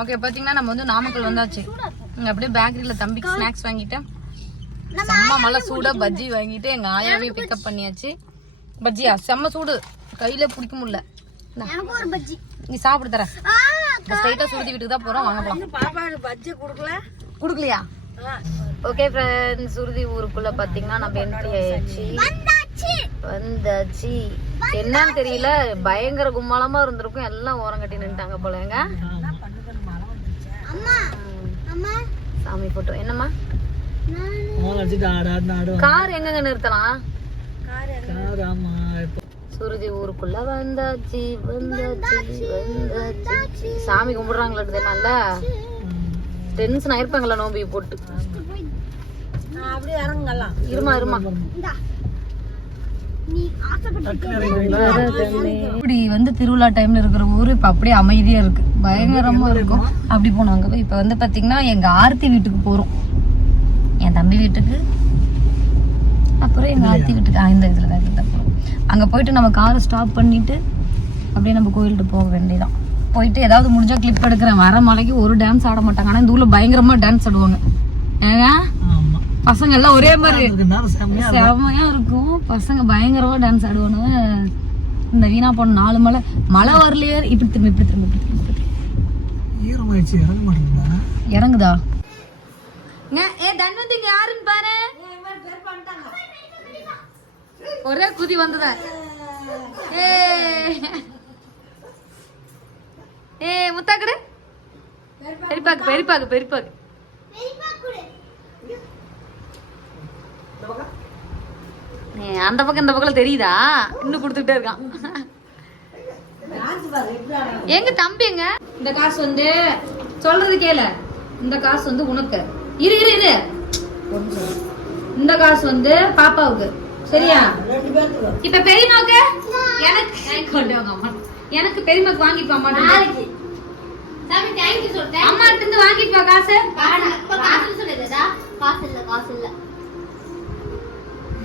Okay பாத்தீங்கன்னா நம்ம வந்து நாமக்கல் வந்தாச்சு. அப்படியே பேக்கரியில தம்பிக்கு ஸ்நாக்ஸ் வாங்கிட்டேன். செம்ம மழை சூடா பஜ்ஜி வாங்கிட்டு எங்க ஆயாவையும் பிக்கப் பண்ணியாச்சு. பஜ்ஜியா செம்ம சூடு, கையில பிடிக்க முடியல. நீ சாப்பிடு தர. ஸ்ட்ரைட்டா சுருதி வீட்டுக்கு தான் போறோம், வாங்க போலாம். பஜ்ஜி குடுக்கலையா? ஓகே ஃப்ரெண்ட்ஸ், சுருதி ஊருக்குள்ள பாத்தீங்கன்னா நம்ம என்ட்ரி ஆயிடுச்சு. வந்தாச்சு. என்னன்னு தெரியல, பயங்கர கும்மாளமா இருந்திருக்கும். எல்லாம் ஓரம் கட்டி நின்ட்டாங்க போலங்க. சாமி போட்டோ. என்னம்மா கார் எங்க நிறுத்தலாம்? சுருதி ஊருக்குள்ள வந்தாச்சு வந்தாச்சு வந்தாச்சு. சாமி கும்பிடுறாங்களா? நல்ல டென்ஷன் ஆயிருப்பாங்களா நோம்பி போட்டு. இருமா இருமா. இப்படி வந்து திருவிழா டைம்ல இருக்கிற ஊரு இப்ப அப்படியே அமைதியா இருக்கு, பயங்கரமா இருக்கும். அப்படி போனாங்க. இப்ப வந்து பாத்தீங்கன்னா எங்க ஆர்த்தி வீட்டுக்கு போறோம், என் தம்பி வீட்டுக்கு, அப்புறம் எங்க ஆர்த்தி வீட்டுக்கு. இந்த இதுல தான் போறோம். அங்க போயிட்டு நம்ம காரை ஸ்டாப் பண்ணிட்டு அப்படியே நம்ம கோயிலுக்கு போக வேண்டியதான். போயிட்டு ஏதாவது முடிஞ்சா கிளிப் எடுக்கிறேன். வர மலைக்கு ஒரு டான்ஸ் ஆட மாட்டாங்க, ஆனா இந்த ஊர்ல பயங்கரமா டான்ஸ் ஆடுவாங்க. ஏங்க பசங்க எல்லாம் ஒரே மாதிரி செமையா இருக்கும். பசங்க பயங்கரமா டான்ஸ் ஆடுவானுங்க. இந்த வீணா போன 4 மலை மழை வரலையே. இப்படி திரும்ப இப்படி திரும்ப இப்படி இறங்குதா? தன்வந்திங்க யாருன்னு பாரு. ஒரே குதி வந்ததா. ஏ முத்தாக்கடு பெரிப்பாக்கு பெரிப்பாக்கு பெரிப்பாக்கு. அந்த பக்கம் இந்த பக்கம் தெரியுதா? இன்னும் கொடுத்துட்டே இருக்கான். எங்க தம்பிங்க இந்த காசு வந்து சொல்றது கேள. இந்த காசு வந்து உனக்கு. இரு இரு இரு. இந்த காசு வந்து பாப்பாவுக்கு, சரியா? இப்ப பெரியமாவுக்கு எனக்கு கொண்டு வாங்க. அம்மா எனக்கு பெரியமாக்கு வாங்கிப்பா. அம்மா அம்மா இருந்து வாங்கிப்பா காசு. காசு இல்ல காசு இல்ல.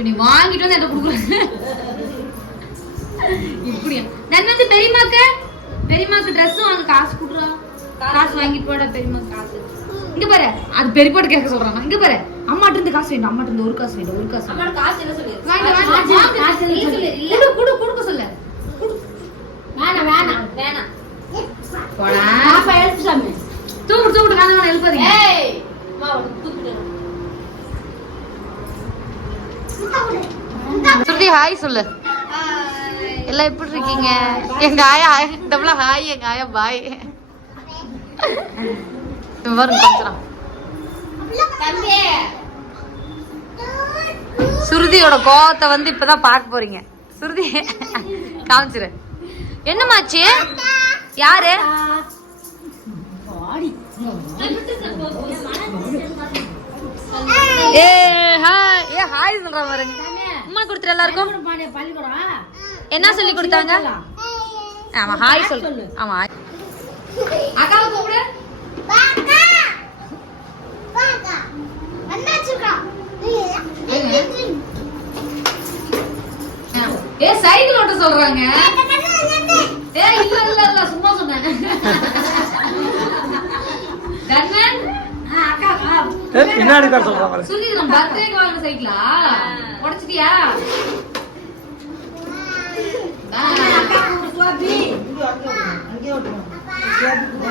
நீ வாங்கிட்டு வந்து என்ன கொடுக்குற? இப்படியா? நான் வந்து பெரியமாக்கு ட்ரெஸ் வாங்க காசு கொடுறா. காசு வாங்கிட்டு போட பெரியமாக்கு காசு. இங்க பாரு, அது பெரியப்பாட்ட கேட்க சொல்றாங்க. இங்க பாரு, அம்மாட்ட இருந்து காசு வேணும். அம்மாட்ட இருந்து ஒரு காசு வேணும். ஒரு காசு. அம்மாட்ட காசு என்ன சொல்லு? காசு இல்ல சொல்லு. இல்ல குடு குடுக்க சொல்லு. வேணாம் வேணாம் வேணாம். போடா. பாப்பா எழுத்துட்டாமே. தூக்கு தூக்கு காணாம எழுப்பாதீங்க. ஏய் அம்மா தூக்கிடு. சுருதி ஹாய் சொல்லு. எல்லாம் எப்படி இருக்கீங்க? எங்க ஆயா டபுளா ஹாய், எங்க ஆயா பாய். வரும் கொஞ்சம். சுருதியோட கோவத்தை வந்து இப்பதான் பார்க்க போறீங்க. சுருதி காமிச்சிரு. என்னமாச்சு? யாரு? ஏ ஹாய், ஏ ஹாய் சொல்ற பாருங்க. அம்மா கொடுத்துரு எல்லாருக்கும். என்ன சொல்லி கொடுத்தாங்க? ஆமா ஹாய் சொல்லு. ஆமா அக்காவை கூப்பிடு. ஏ சைக்கிள் ஓட்ட சொல்றாங்க. ஏ இல்ல இல்ல இல்ல சும்மா சொன்னாங்க. கண்ணன் பின்னாடி தான் சொல்றாங்க. சொல்லி நம்ம பர்த்டேக்கு வாங்குன சைக்கிளா உடைச்சிட்டியா?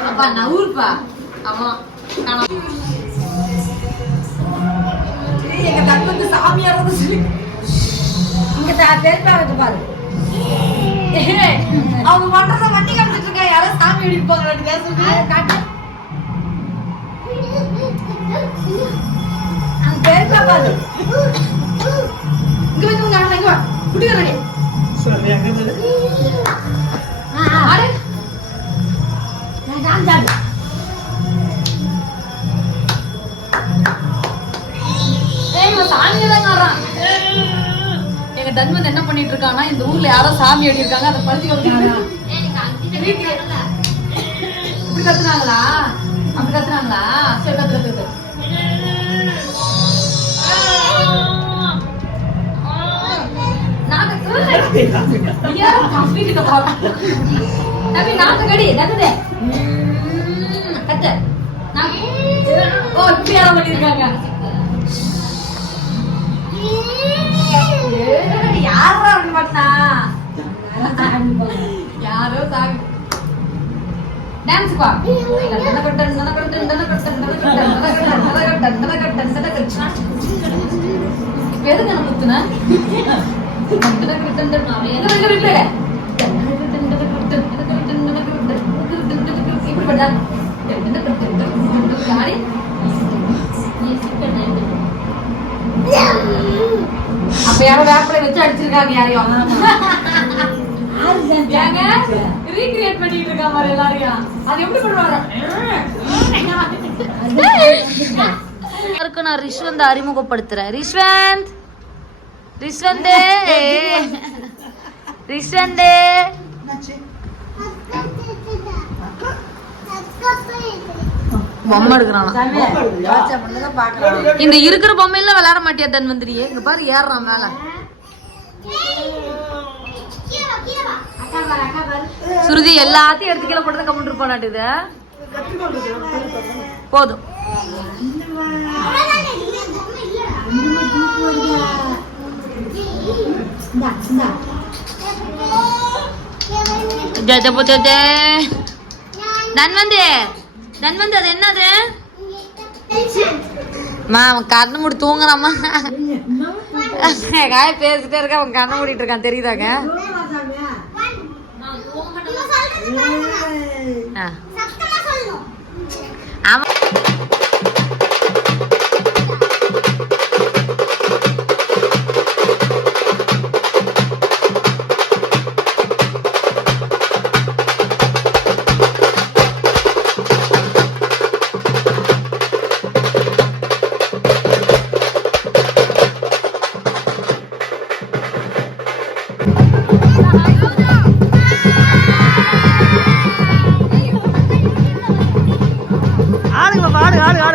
அப்பா நவுர்ப்பா. ஆமா எங்க தட்டு சாமியா சொல்லி இங்க தெரிப்பாங்க பாரு. அவங்க மண்டல வண்டி கட்டிட்டு இருக்கா. யாரும் சாமி அடிப்பாங்க. தெரிப்பா பாரு. இங்க வந்து உங்க அண்ணன் குடிக்கிறேன். எங்க தன்வந்த் என்ன பண்ணிட்டு இருக்கானா, இந்த ஊர்ல யாரோ சாமி அடி இருக்காங்க, அதை பறிச்சு இப்படி கத்துனாங்களா? அப்படி கத்துனாங்களா? சரி கத்து. நாக்கு கடி அத்தை ஓ இப்படி யாரும் பண்ணிருக்காங்க. யாரா அப்படி பண்ணா? யாரோ சாங் டான்ஸ் பா. இப்ப எதுக்கு நான் குத்துன? இப்படி பண்ணா அப்ப யாரோ வேப்பலை வச்சு அடிச்சிருக்காங்க யாரையும். ரீக்ரியேட் பண்ணிட்டு இருக்காங்க பாரு எல்லாரையும். அது எப்படி பண்ணுவாங்க? நான் ரிஷ்வந்த் அறிமுகப்படுத்துறேன். ரிஷ்வந்த் ரிஷ்வந்தே ரிஷ்வந்தே பொம்மை எடுக்கிறான். இந்த இருக்கிற பொம்மையில விளையாட மாட்டியா தன்வந்திரியே? இங்க பாரு ஏறான் மேல. சுருதி எல்லாத்தையும் எடுத்து கீழே போட்டு கம்முன்னு இருப்பானாட்டுது. போதும். தன்வந்தி தன்வந்தி அது என்னது? அவன் கண்ணு மூடி தூங்குறாமா. காய பேசிட்டே இருக்க, அவன் கண்ணு மூடிட்டு இருக்கான் தெரியுதாங்க? ஆமா ஆடுங்க ஆடு ஆடு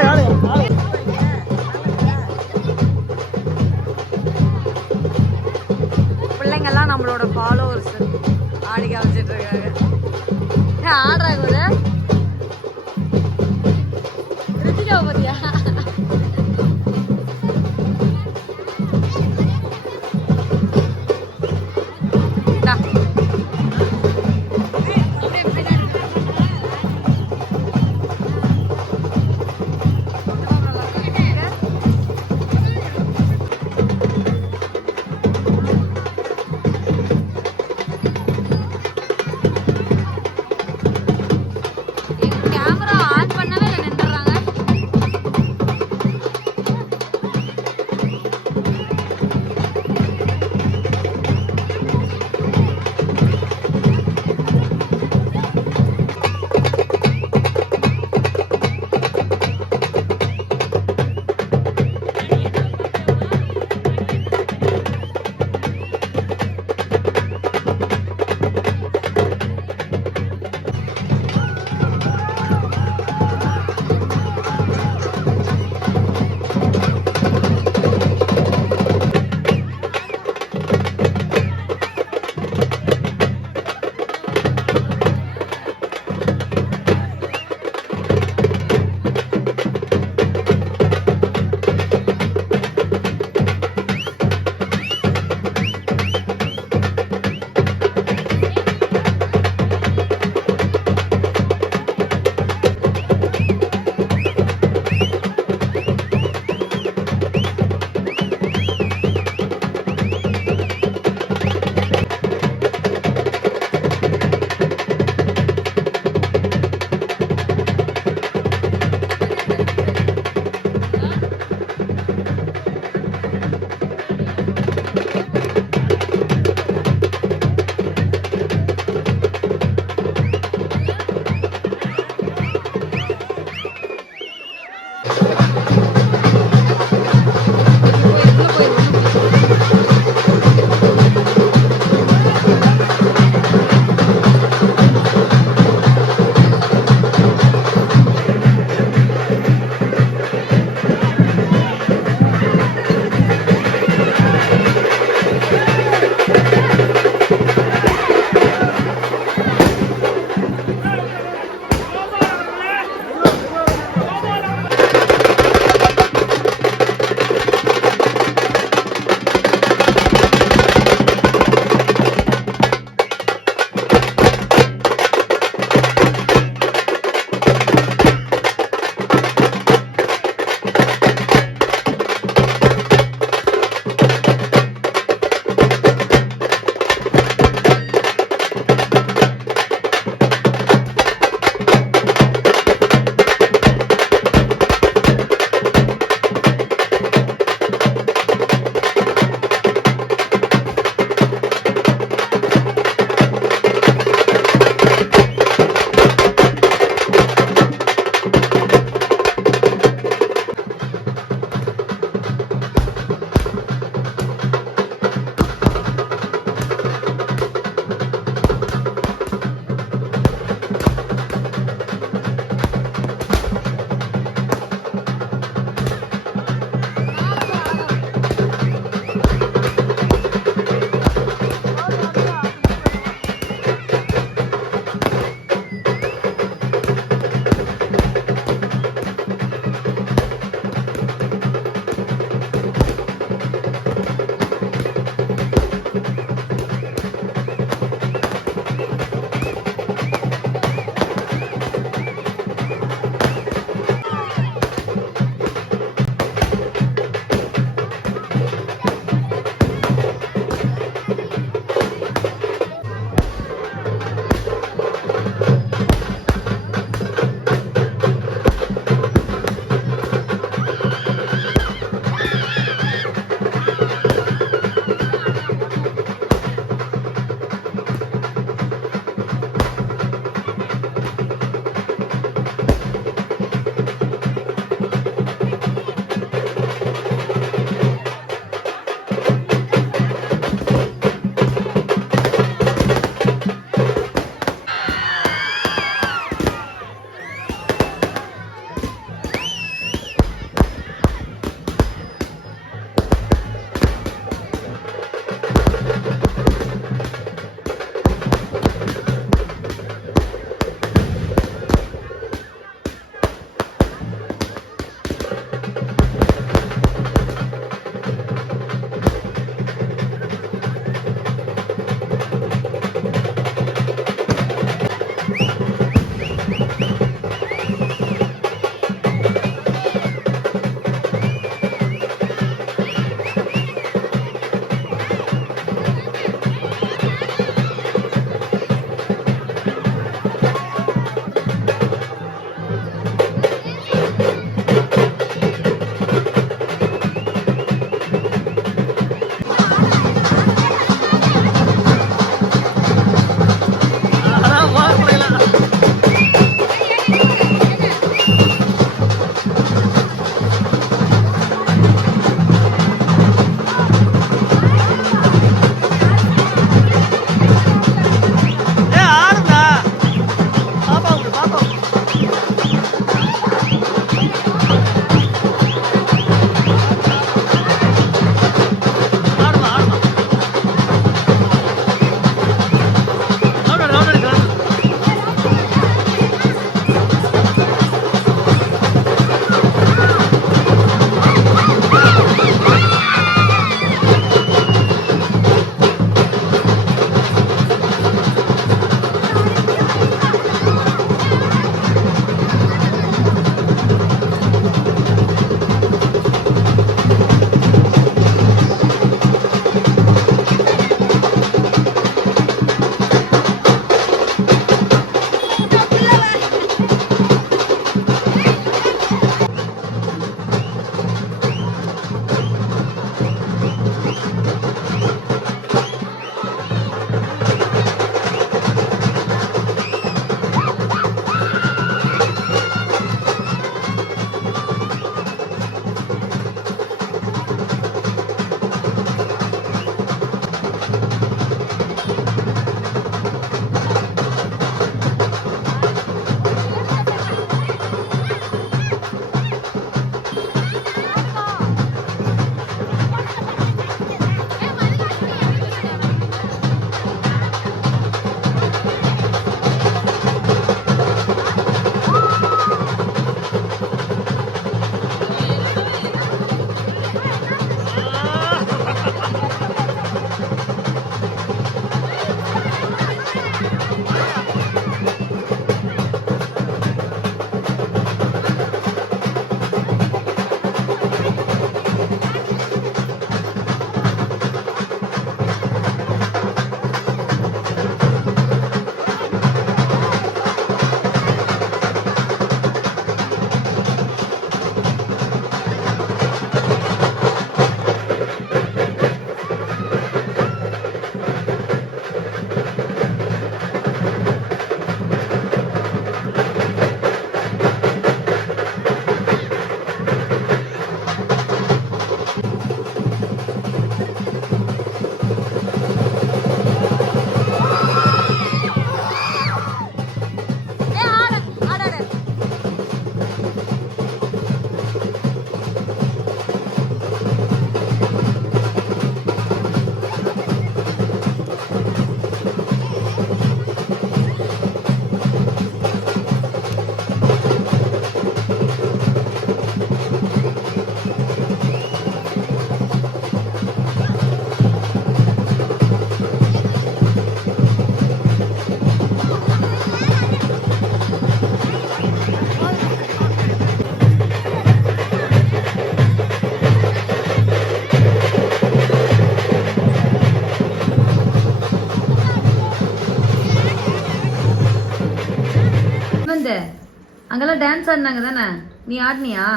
அங்கெல்லாம் டான்ஸ் ஆடினாங்க தானே, நீ ஆடினியா?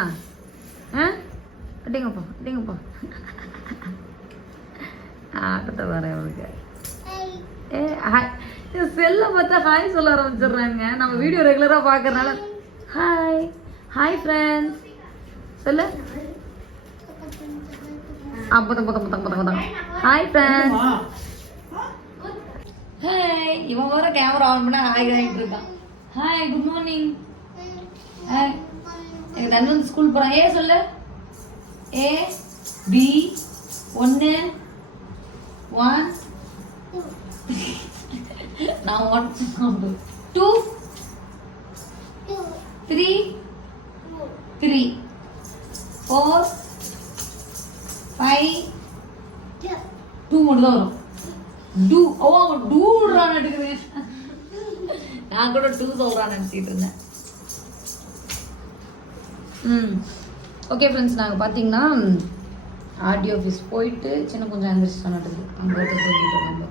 அடிங்கப்பா அடிங்கப்பா. ஆட்டத்தை வரேன் அவளுக்கு. செல்ல பார்த்தா ஹாய் சொல்ல ஆரம்பிச்சிடுறாங்க. நம்ம வீடியோ ரெகுலரா பாக்குறதுனால ஹாய் ஹாய் ஃப்ரெண்ட்ஸ் சொல்லு. Hi friends. ஹாய். இவன் வர கேமரா ஆன் பண்ணா ஹாய் ஆகிட்டு இருக்கான். Hi good morning. ஹாய். எங்க தண்ணி வந்து ஸ்கூல் போறான். ஏ சொல்லு. A B 1 1 now 1 2 3 3 4 5 2 மட்டும் தான் வரும். டூ. ஓ டூறான் எடுக்குது. நான் கூட 2 சொல்றான்னு நினைச்சிட்டு இருந்தேன். ஓகே ஃப்ரெண்ட்ஸ், நாங்கள் பார்த்தீங்கன்னா ஆர்டிஓ ஆஃபீஸ் போயிட்டு சின்ன கொஞ்சம் எந்திரிச்சு சொன்னது அங்கே நம்ம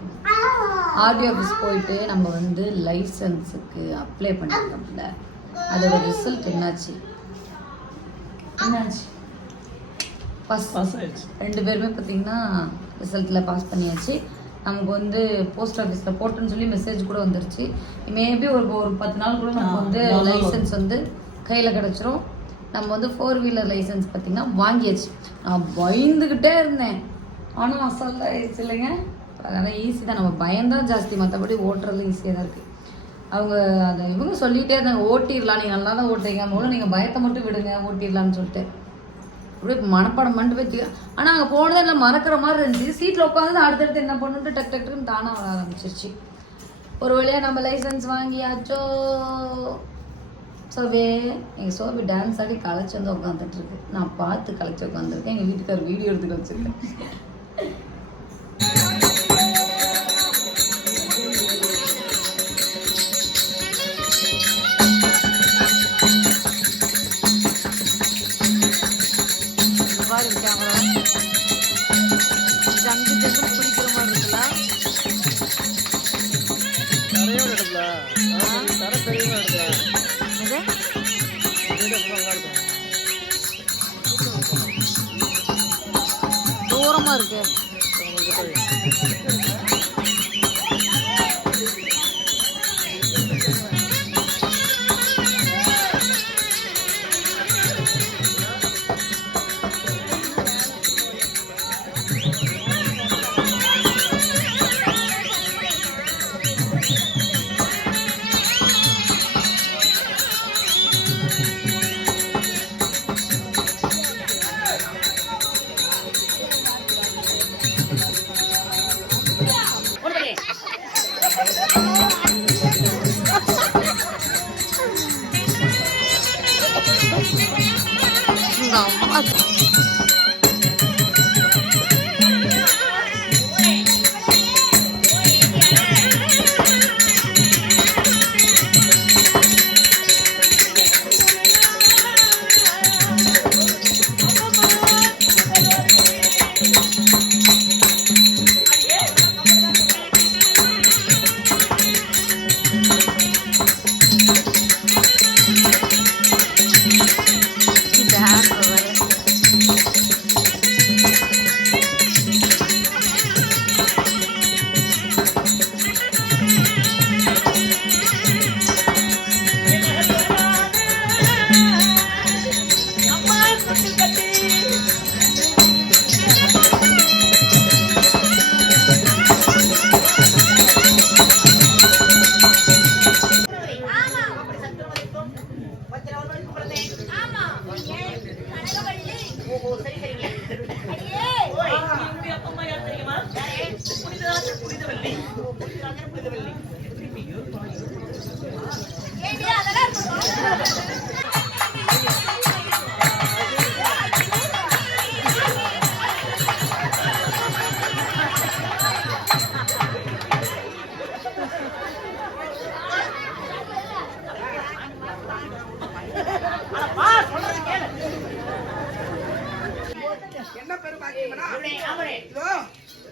ஆர்டிஓ ஆஃபீஸ் போயிட்டு நம்ம வந்து லைசன்ஸுக்கு அப்ளை பண்ணியிருக்கோம்ல, அதோட ரிசல்ட் என்னாச்சு பாஸ் ஆயிடுச்சு. 2 பேருமே பார்த்தீங்கன்னா ரிசல்ட்டில் பாஸ் பண்ணியாச்சு. நமக்கு வந்து போஸ்ட் ஆஃபீஸில் போட்டோன்னு சொல்லி மெசேஜ் கூட வந்துருச்சு. மேபி ஒரு 10 நாள் கூட நமக்கு வந்து லைசன்ஸ் வந்து கையில் கிடச்சிரும். நம்ம வந்து 4 வீலர் லைசன்ஸ் பார்த்திங்கன்னா வாங்கியாச்சு. நான் பயந்துக்கிட்டே இருந்தேன், ஆனால் அசால்ட்டாக ஆயிடுச்சு இல்லைங்க. அதனால் ஈஸி தான். நம்ம பயந்தான் ஜாஸ்தி, மற்றபடி ஓட்டுறதுல ஈஸியாக தான் இருக்குது. அவங்க அதை இவங்க சொல்லிகிட்டே இருந்தாங்க ஓட்டிடலாம், நீங்கள் நல்லா தான் ஓட்டுறீங்க, மூலம் நீங்கள் பயத்தை மட்டும் விடுங்க ஓட்டிடலான்னு சொல்லிட்டு அப்படியே மனப்பாடம் பண்ணிட்டு போய். ஆனால் அங்கே போனதே இல்லை, மறக்கிற மாதிரி இருந்துச்சு. சீட்டில் உட்காந்து அடுத்தடுத்து என்ன பண்ணுன்ட்டு டக் டக்குன்னு தானாக வர ஆரம்பிச்சிருச்சு. ஒரு வழியாக நம்ம லைசன்ஸ் வாங்கியாச்சோ. சோபே எங்கள் சோபி டான்ஸ் ஆடி களைச்சி வந்து உட்காந்துட்டு இருக்கு. நான் பார்த்து களைச்சி உட்காந்துருக்கேன். எங்கள் வீட்டுக்கார் வீடியோ எடுத்துக்க வச்சுருக்கேன். தூரமா இருக்கு.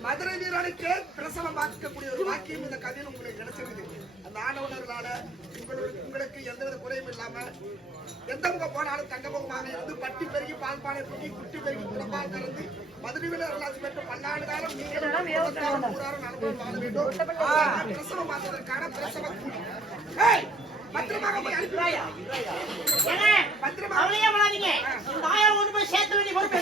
மதுரை வீரனுக்கு பிரசவம் பார்க்கக்கூடிய ஒரு வாக்கியம் இந்த கதையில் உங்களுக்கு கிடைச்சிருக்கு. நானவர்களால உங்களுக்கு எந்தவித குறையும் இல்லாம எந்த முகம் போனாலும் தங்க முகமாக இருந்து பட்டி பெருகி பால் பானை தூக்கி குட்டி பெருகி குடப்பால் கறந்து மதுரையில் அருளாசி பெற்று பல்லாண்டு காலம் நீங்களும் நலமுடன் வாழ வேண்டும். பிரசவம் பார்த்ததற்கான பிரசவ கூலி பத்திரமாக போய் அனுப்பிடுவாயா? பத்திரமா அவளையே வராதீங்க. இந்த ஆயிரம் ஒன்று போய் சேர்த்து வேண்டிய பொறுப்பு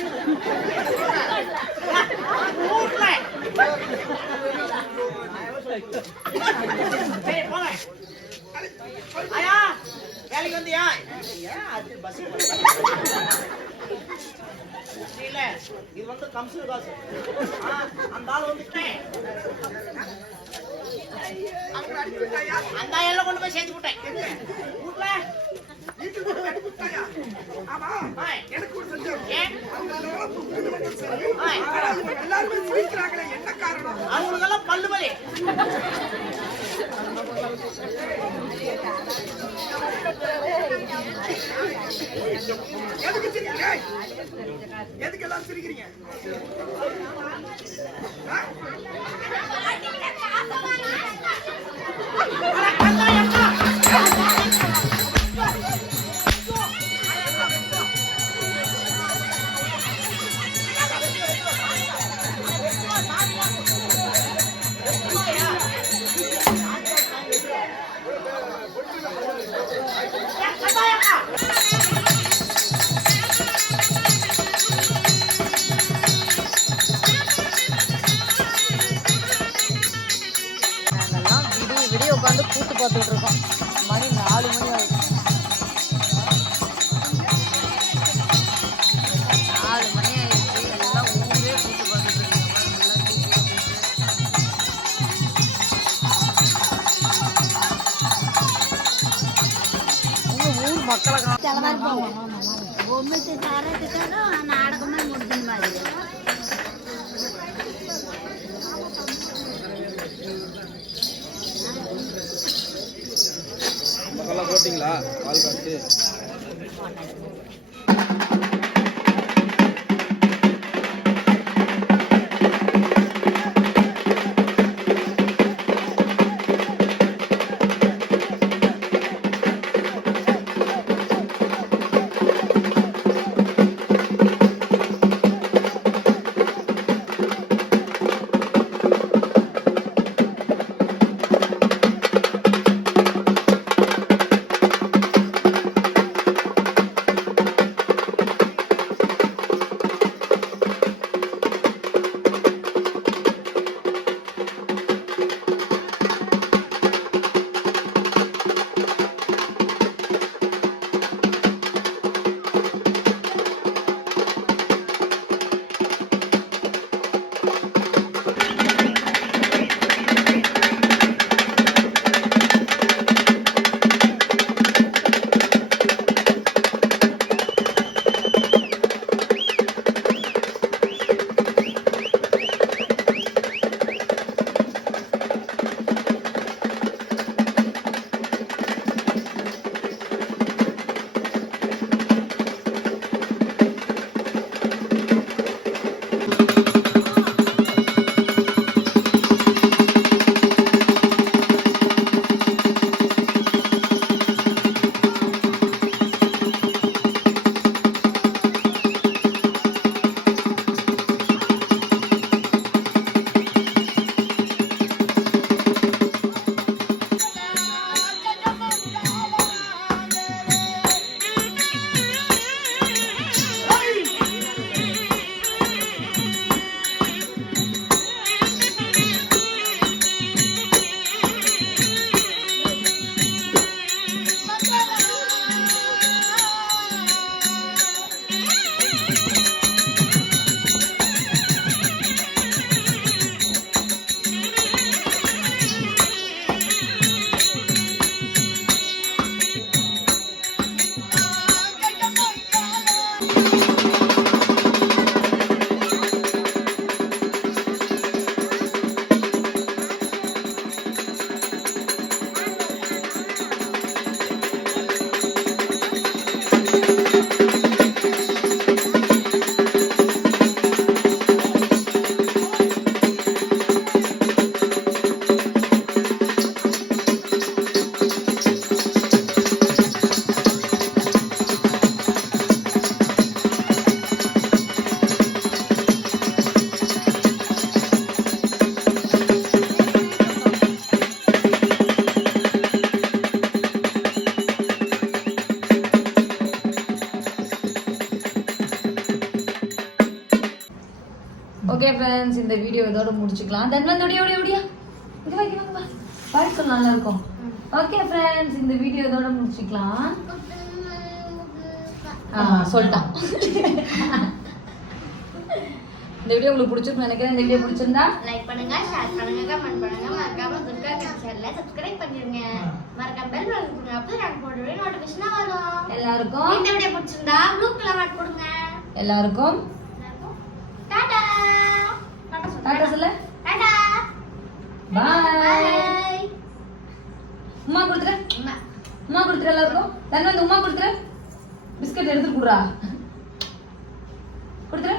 ஐயா வேலைக்கு வந்தியா? இல்ல இது வந்து கம்சல் காசு. அந்த ஆள் வந்துட்டேன். அந்த எல்லாம் கொண்டு போய் சேர்த்து விட்டேன். அவங்களுக்கெல்லாம் பல்லு வலி. எதுக்கு எல்லாம் சிரிக்கிறீங்க? உட்காந்து கூத்து பார்த்துட்டு இருக்கோம். மணி 4 மணி ஆகுது. 4 மணி ஆயிடுச்சு. எல்லாம் ஊரே கூத்து பார்த்துட்டு இருக்காங்க. ஊர் மக்களை நாடகமே முடிஞ்ச மாதிரி போட்டீங்களா பால் காட்டு? ஓகே ஃப்ரெண்ட்ஸ், இந்த வீடியோ இதோட முடிச்சுக்கலாம். தென் வந்து ஓடியா இங்க வைக்கணும் பாய் சொல்ல நல்லா இருக்கும். ஓகே ஃப்ரெண்ட்ஸ், இந்த வீடியோ இதோட முடிச்சுக்கலாம். சொல்லிட்டான். இந்த வீடியோ உங்களுக்கு பிடிச்சிருக்கும் நினைக்கிறேன். இந்த வீடியோ பிடிச்சிருந்தா லைக் பண்ணுங்க, ஷேர் பண்ணுங்க, கமெண்ட் பண்ணுங்க. மறக்காம துர்கா கிட்ஸ் சேனலை சப்ஸ்கிரைப் பண்ணிருங்க. மறக்காம பெல் பட்டன் கொடுங்க. அப்போ நான் போடுற நோட்டிஃபிகேஷன் வரும். எல்லாருக்கும் இந்த வீடியோ பிடிச்சிருந்தா ப்ளூ கலர் ஹார்ட் கொடுங்க. எல்லாருக்கும் டாடா. டாடா சொல்ல. டாடா. பாய். உம்மா கொடுத்துரு. உம்மா கொடுத்துரு எல்லாருக்கும். தன் வந்து உம்மா கொடுத்துரு. பிஸ்கட் எடுத்துட்டு குடுறா. கொடுத்துரு.